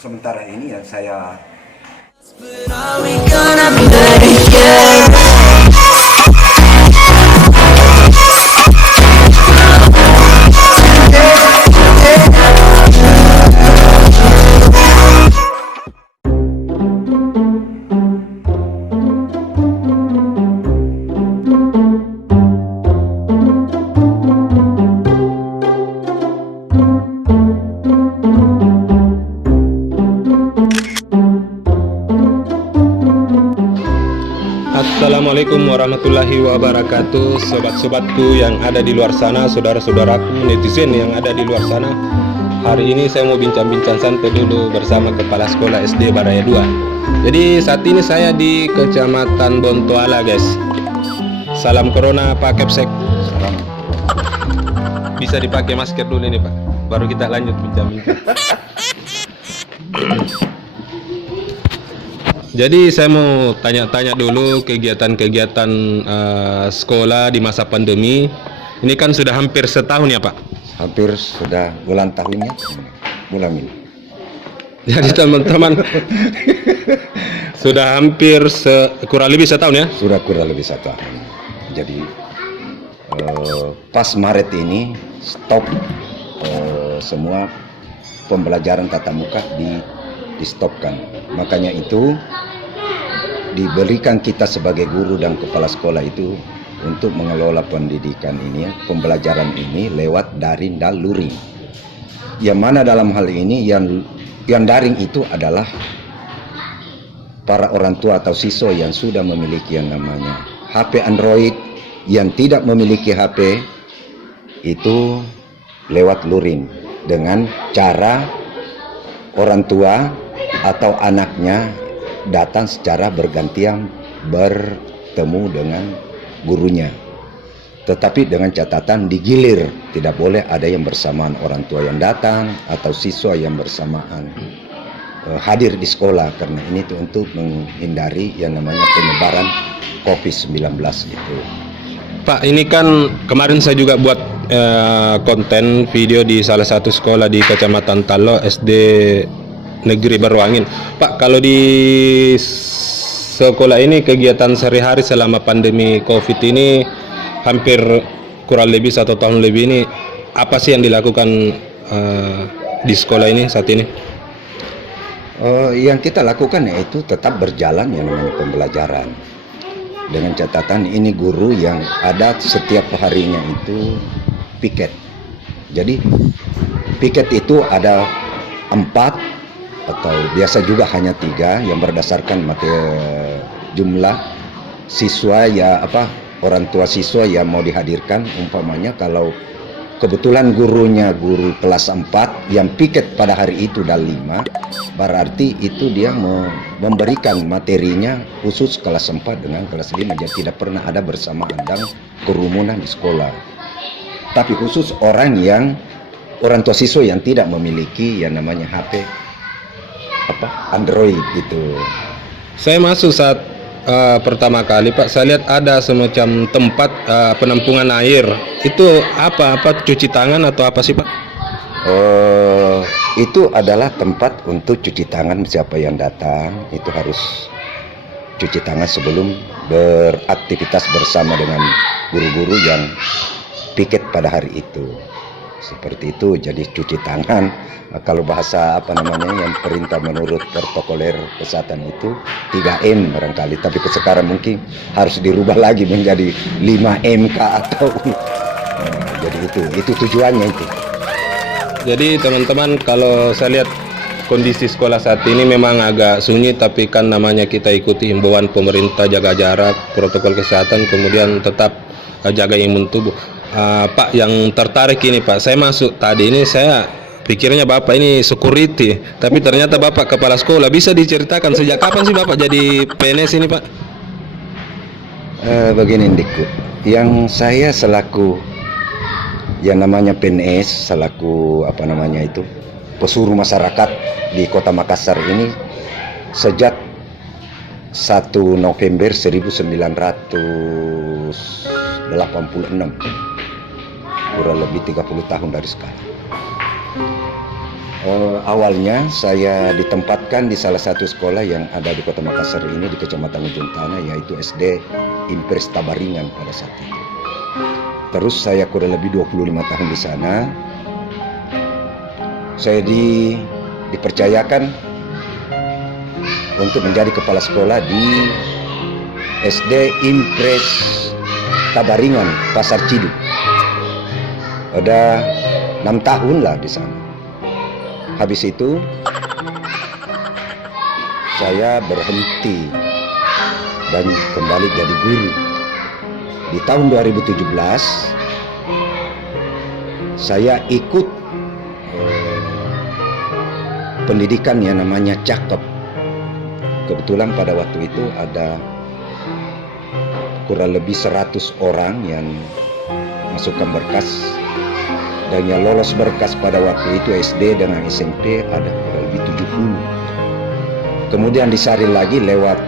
sementara ini yang saya Assalamualaikum warahmatullahi wabarakatuh, sobat-sobatku yang ada di luar sana, saudara-saudaraku netizen yang ada di luar sana. Hari ini saya mau bincang-bincang santai dulu bersama Kepala Sekolah SD Baraya 2. Jadi saat ini saya di Kecamatan Bontoala, guys. Salam Corona Pak Kepsek. salam. Bisa dipakai masker dulu ini Pak, baru kita lanjut bincang-bincang. Jadi saya mau tanya-tanya dulu kegiatan-kegiatan sekolah di masa pandemi. Ini kan sudah hampir setahun ya Pak? Hampir sudah bulan tahunnya, bulan ini. Jadi teman-teman sudah hampir kurang lebih setahun ya? Sudah kurang lebih 1 tahun. Jadi pas Maret ini stop semua pembelajaran tatap muka di stopkan. Makanya itu diberikan kita sebagai guru dan kepala sekolah itu untuk mengelola pendidikan ini, pembelajaran ini lewat daring dan luring. Yang mana dalam hal ini yang daring itu adalah para orang tua atau siswa yang sudah memiliki yang namanya HP Android, yang tidak memiliki HP itu lewat luring dengan cara orang tua atau anaknya datang secara bergantian bertemu dengan gurunya, tetapi dengan catatan digilir, tidak boleh ada yang bersamaan orang tua yang datang atau siswa yang bersamaan hadir di sekolah, karena ini tuh untuk menghindari yang namanya penyebaran COVID-19 itu. Pak, ini kan kemarin saya juga buat konten video di salah satu sekolah di Kecamatan Talo, SD Negeri Baruangin. Pak, kalau di sekolah ini kegiatan sehari-hari selama pandemi COVID ini hampir kurang lebih 1 tahun lebih ini, apa sih yang dilakukan di sekolah ini saat ini? Yang kita lakukan yaitu tetap berjalan yang namanya pembelajaran, dengan catatan ini guru yang ada setiap harinya itu piket. Jadi piket itu ada 4 atau biasa juga hanya 3 yang berdasarkan jumlah siswa ya orang tua siswa yang mau dihadirkan. Umpamanya kalau kebetulan gurunya guru kelas 4 yang piket pada hari itu dan 5, berarti itu dia memberikan materinya khusus kelas 4 dengan kelas 5, jadi tidak pernah ada bersamaan dan kerumunan di sekolah. Tapi khusus orang tua siswa yang tidak memiliki yang namanya HP Android gitu. Saya masuk saat pertama kali Pak, saya lihat ada semacam tempat penampungan air. Itu apa cuci tangan atau apa sih Pak? Itu adalah tempat untuk cuci tangan. Siapa yang datang itu harus cuci tangan sebelum beraktivitas bersama dengan guru-guru yang piket pada hari itu. Seperti itu. Jadi cuci tangan, kalau bahasa yang perintah menurut protokoler kesehatan itu 3M barangkali, tapi sekarang mungkin harus dirubah lagi menjadi 5MK atau jadi itu tujuannya itu. Jadi teman-teman, kalau saya lihat kondisi sekolah saat ini memang agak sunyi, tapi kan namanya kita ikuti himbauan pemerintah, jaga jarak, protokol kesehatan, kemudian tetap jaga imun tubuh. Pak, yang tertarik ini Pak, saya masuk tadi ini saya pikirnya Bapak ini security, tapi ternyata Bapak kepala sekolah. Bisa diceritakan sejak kapan sih Bapak jadi PNS ini Pak? Begini Diku, yang saya selaku yang namanya PNS, selaku pesuruh masyarakat di Kota Makassar ini sejak 1 November 1986, kurang lebih 30 tahun dari sekarang. Awalnya saya ditempatkan di salah satu sekolah yang ada di Kota Makassar ini, di Kecamatan Ujung Tanah, yaitu SD Impres Tabaringan pada saat itu. Terus saya kurang lebih 25 tahun di sana. Saya dipercayakan untuk menjadi kepala sekolah di SD Impres Tabaringan, Pasar Ciduk. Ada 6 tahun lah di sana. Habis itu saya berhenti dan kembali jadi guru. Di tahun 2017 saya ikut pendidikan yang namanya Cakep. Kebetulan pada waktu itu ada kurang lebih 100 orang yang masukkan berkas, dan yang lolos berkas pada waktu itu SD dengan SMP ada kurang lebih 70. Kemudian disaring lagi lewat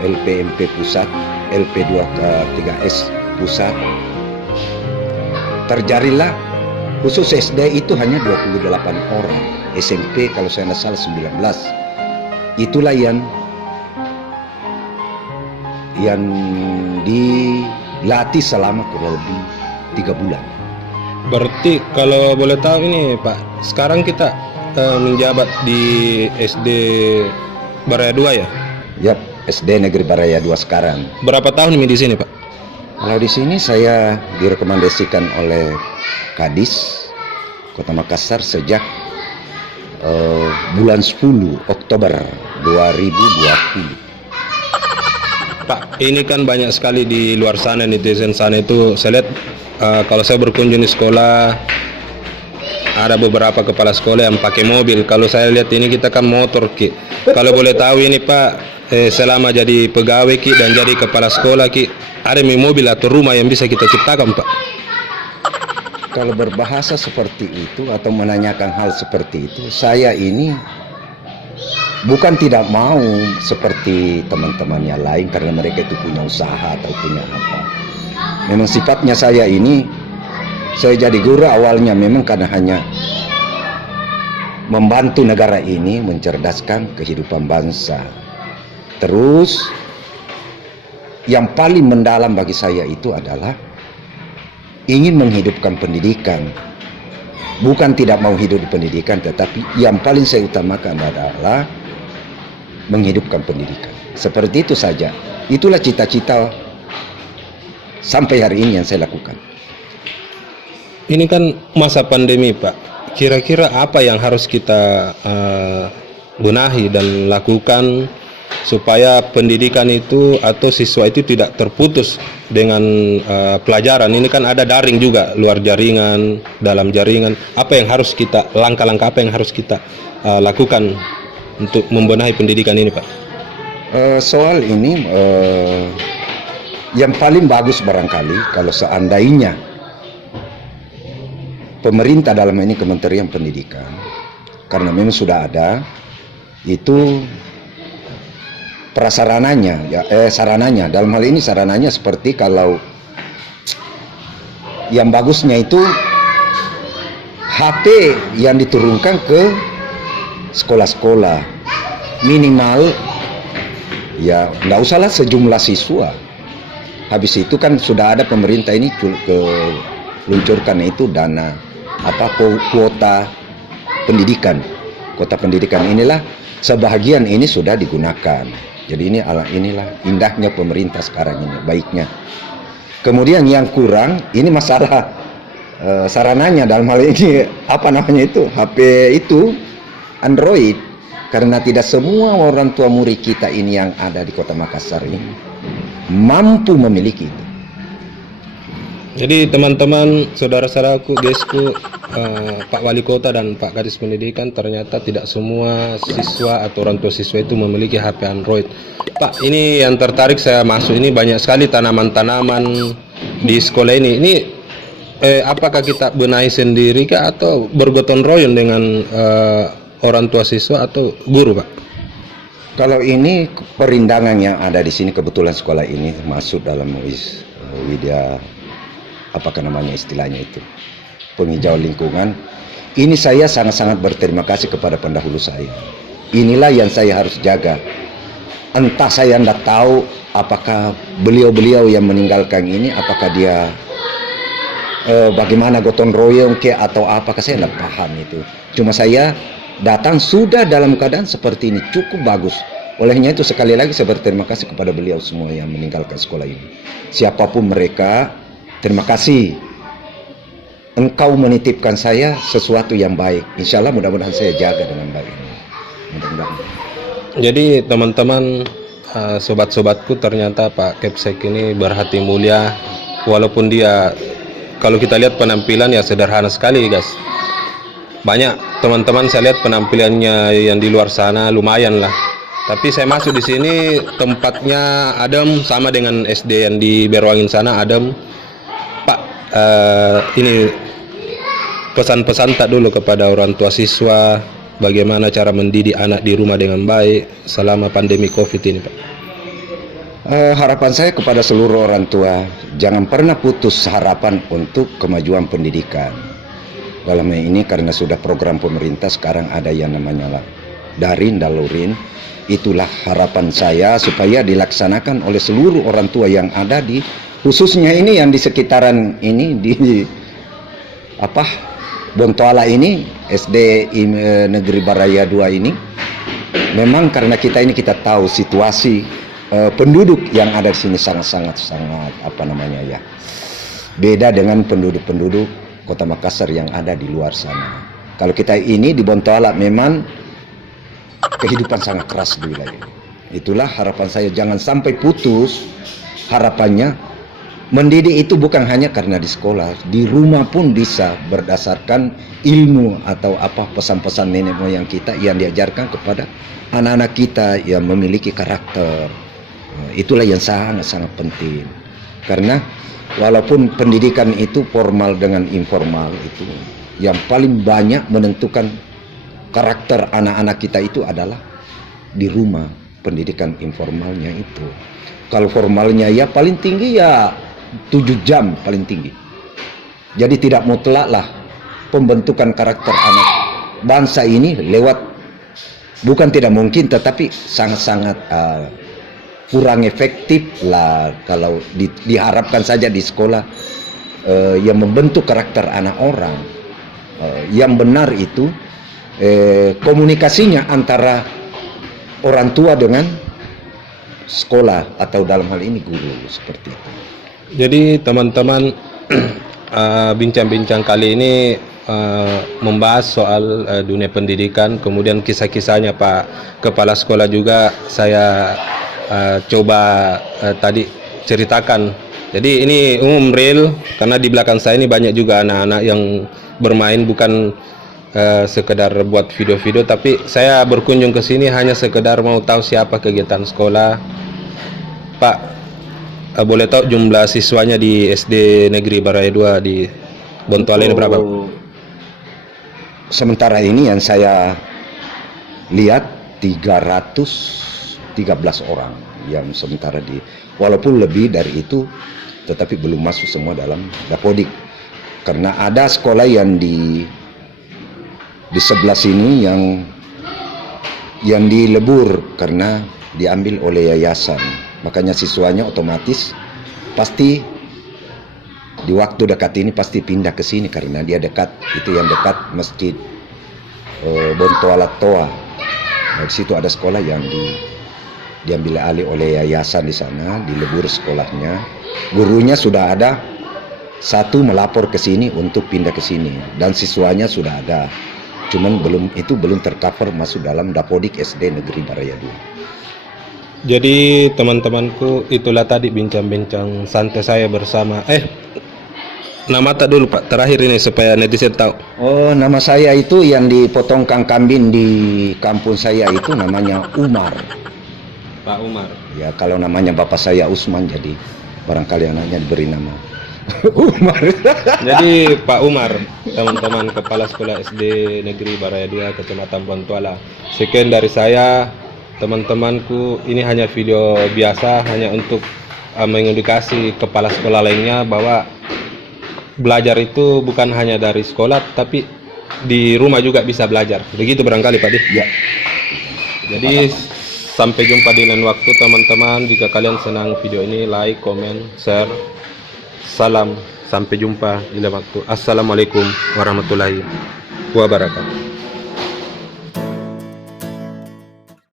LPMP pusat, LP2K3S pusat. Terjadilah khusus SD itu hanya 28 orang, SMP kalau saya tidak salah 19. Itulah yang dilatih selama kurang lebih 3 bulan. Berarti kalau boleh tahu ini Pak, sekarang kita menjabat di SD Baraya 2 ya? Yap, SD Negeri Baraya 2 sekarang. Berapa tahun ini di sini Pak? Kalau di sini saya direkomendasikan oleh Kadis Kota Makassar sejak bulan 10 Oktober 2020. Pak, ini kan banyak sekali di luar sana, netizen sana itu saya lihat kalau saya berkunjung di sekolah ada beberapa kepala sekolah yang pakai mobil. Kalau saya lihat ini kita kan motor Ki. Kalau boleh tahu ini Pak, selama jadi pegawai Ki dan jadi kepala sekolah Ki, ada mobil atau rumah yang bisa kita ciptakan Pak? Kalau berbahasa seperti itu atau menanyakan hal seperti itu, saya ini bukan tidak mau seperti teman-teman yang lain karena mereka itu punya usaha atau punya apa. Memang sifatnya saya ini, saya jadi guru awalnya memang karena hanya membantu negara ini mencerdaskan kehidupan bangsa. Terus yang paling mendalam bagi saya itu adalah ingin menghidupkan pendidikan. Bukan tidak mau hidup di pendidikan, tetapi yang paling saya utamakan adalah menghidupkan pendidikan. Seperti itu saja. Itulah cita-cita sampai hari ini yang saya lakukan. Ini kan masa pandemi Pak. Kira-kira apa yang harus kita benahi dan lakukan supaya pendidikan itu atau siswa itu tidak terputus dengan pelajaran? Ini kan ada daring juga, luar jaringan, dalam jaringan. Apa yang harus kita, langkah-langkah apa yang harus kita lakukan untuk membenahi pendidikan ini Pak? Soal ini yang paling bagus barangkali kalau seandainya pemerintah dalam ini Kementerian Pendidikan, karena memang sudah ada itu prasarananya, sarananya. Dalam hal ini sarananya seperti kalau yang bagusnya itu HP yang diturunkan ke sekolah-sekolah, minimal ya nggak usahlah sejumlah siswa. Habis itu kan sudah ada pemerintah ini luncurkan itu dana kuota pendidikan. Kuota pendidikan inilah sebahagian ini sudah digunakan. Jadi inilah indahnya pemerintah sekarang ini, baiknya. Kemudian yang kurang ini masalah sarananya dalam hal ini HP itu Android, karena tidak semua orang tua murid kita ini yang ada di Kota Makassar ini mampu memiliki itu. Jadi teman-teman, saudara-saudaraku, guysku, Pak Wali Kota dan Pak Kadis Pendidikan, ternyata tidak semua siswa atau orang tua siswa itu memiliki HP Android. Pak, ini yang tertarik saya masuk ini banyak sekali tanaman-tanaman di sekolah ini. Ini apakah kita benahi sendiri kah atau bergotong royong dengan orang tua siswa atau guru, Pak? Kalau ini perindangan yang ada di sini, kebetulan sekolah ini masuk dalam widya istilahnya itu, penghijauan lingkungan. Ini saya sangat-sangat berterima kasih kepada pendahulu saya. Inilah yang saya harus jaga. Entah saya tidak tahu apakah beliau-beliau yang meninggalkan ini, apakah dia bagaimana gotong royong ke atau apakah, saya tidak paham itu. Cuma saya datang sudah dalam keadaan seperti ini, cukup bagus. Olehnya itu sekali lagi saya berterima kasih kepada beliau semua yang meninggalkan sekolah ini. Siapapun mereka, terima kasih. Engkau menitipkan saya sesuatu yang baik. Insya Allah mudah-mudahan saya jaga dengan baik. Mudah-mudahan. Jadi teman-teman, sobat-sobatku, ternyata Pak Kepsek ini berhati mulia. Walaupun dia, kalau kita lihat penampilan ya sederhana sekali guys. Banyak teman-teman saya lihat penampilannya yang di luar sana lumayan lah. Tapi saya masuk di sini tempatnya adem, sama dengan SD yang di Berwangin sana adem. Pak, ini pesan-pesan tak dulu kepada orang tua siswa, bagaimana cara mendidik anak di rumah dengan baik selama pandemi COVID ini, Pak? Harapan saya kepada seluruh orang tua, jangan pernah putus harapan untuk kemajuan pendidikan. Dalam ini karena sudah program pemerintah sekarang ada yang namanya daring dan luring. Itulah harapan saya supaya dilaksanakan oleh seluruh orang tua yang ada di, khususnya ini yang di sekitaran ini di Bontoala ini, SD Negeri Baraya 2 ini. Memang karena kita tahu situasi penduduk yang ada di sini sangat beda dengan penduduk Kota Makassar yang ada di luar sana. Kalau kita ini di Bontoala memang kehidupan sangat keras di wilayah ini. Itulah harapan saya, jangan sampai putus harapannya. Mendidik itu bukan hanya karena di sekolah, di rumah pun bisa berdasarkan ilmu atau pesan-pesan nenek moyang kita yang diajarkan kepada anak-anak kita yang memiliki karakter. Itulah yang sangat-sangat penting. Karena walaupun pendidikan itu formal dengan informal, itu yang paling banyak menentukan karakter anak-anak kita itu adalah di rumah. Pendidikan informalnya itu, kalau formalnya ya paling tinggi ya 7 jam paling tinggi. Jadi tidak mutlak lah pembentukan karakter anak bangsa ini lewat, bukan tidak mungkin, tetapi sangat-sangat kurang efektif lah kalau diharapkan saja di sekolah yang membentuk karakter anak orang. Yang benar itu komunikasinya antara orang tua dengan sekolah atau dalam hal ini guru, seperti itu. Jadi teman-teman, bincang-bincang kali ini membahas soal dunia pendidikan, kemudian kisah-kisahnya Pak Kepala Sekolah juga saya coba tadi ceritakan. Jadi ini umum real, karena di belakang saya ini banyak juga anak-anak yang bermain, bukan sekedar buat video-video, tapi saya berkunjung ke sini hanya sekedar mau tahu siapa kegiatan sekolah. Pak, boleh tahu jumlah siswanya di SD Negeri Baraya 2 di Bontoala ini berapa? Sementara ini yang saya lihat 313 orang yang sementara walaupun lebih dari itu, tetapi belum masuk semua dalam Dapodik. Karena ada sekolah yang di sebelah sini yang dilebur karena diambil oleh yayasan. Makanya siswanya otomatis pasti di waktu dekat ini pasti pindah ke sini karena dia dekat, itu yang dekat Masjid Bontoala Toa. Nah, di situ ada sekolah yang diambil alih oleh yayasan di sana, dilebur sekolahnya. Gurunya sudah ada satu melapor ke sini untuk pindah ke sini dan siswanya sudah ada. Cuman belum tercover masuk dalam Dapodik SD Negeri Baraya 2. Jadi teman-temanku, itulah tadi bincang-bincang santai saya bersama. Nama tak dulu Pak, terakhir ini supaya netizen tahu. Oh, nama saya itu yang dipotongkan kambing di kampung saya itu namanya Umar. Pak Umar. Ya, kalau namanya bapak saya Usman, jadi barangkali anaknya diberi nama Umar. Jadi Pak Umar, teman-teman Kepala Sekolah SD Negeri Baraya 2 Kecamatan Bontoala. Sekian dari saya, teman-temanku. Ini hanya video biasa, hanya untuk mengedukasi kepala sekolah lainnya bahwa belajar itu bukan hanya dari sekolah, tapi di rumah juga bisa belajar. Begitu barangkali Pak Di. Ya. Jadi sampai jumpa di lain waktu teman-teman. Jika kalian senang video ini, like, komen, share. Salam, sampai jumpa di lain waktu. Assalamualaikum warahmatullahi wabarakatuh.